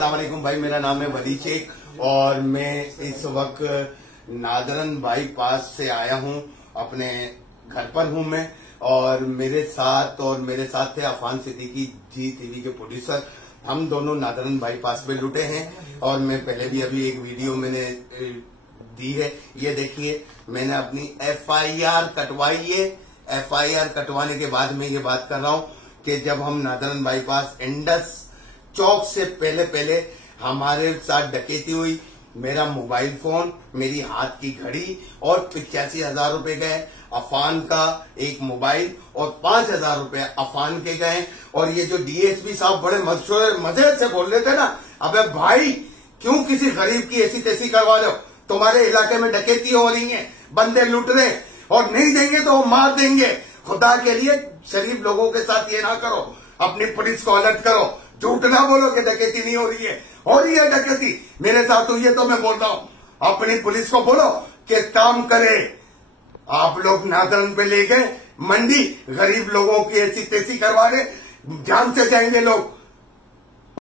अस्सलामुअलैकुम भाई, मेरा नाम है वली शेख और मैं इस वक्त नादरन बाईपास से आया हूं। अपने घर पर हूं मैं और मेरे साथ थे अफान सिद्दीकी जी टीवी के प्रोड्यूसर। हम दोनों नादरन बाईपास पे लुटे हैं और मैं पहले भी अभी एक वीडियो मैंने दी है। ये देखिए, मैंने अपनी FIR कटवाई है। FIR कटवाने के बाद मैं ये बात कर रहा हूं कि जब हम नादरन बाईपास इंडस चौक से पहले हमारे साथ डकैती हुई। मेरा मोबाइल फोन, मेरी हाथ की घड़ी और 85,000 रुपए गए। अफान का एक मोबाइल और 5,000 रुपए अफान के गए। और ये जो DSP साहब बड़े मजे से बोल रहे थे ना, अबे भाई क्यों किसी गरीब की ऐसी तैसी करवा लो? तुम्हारे इलाके में डकैती हो रही है, बंदे लुट रहे और नहीं देंगे तो वो मार देंगे। खुदा के लिए शरीफ लोगों के साथ ये ना करो, अपनी पुलिस को अलर्ट करो। झूठ ना बोलो कि डकैती नहीं हो रही है डकैती। मेरे साथ हुई है तो मैं बोल रहा हूं, अपनी पुलिस को बोलो कि काम करे। आप लोग नादरन पे ले गए मंडी, गरीब लोगों की ऐसी तैसी करवा रहे, जान से जाएंगे लोग।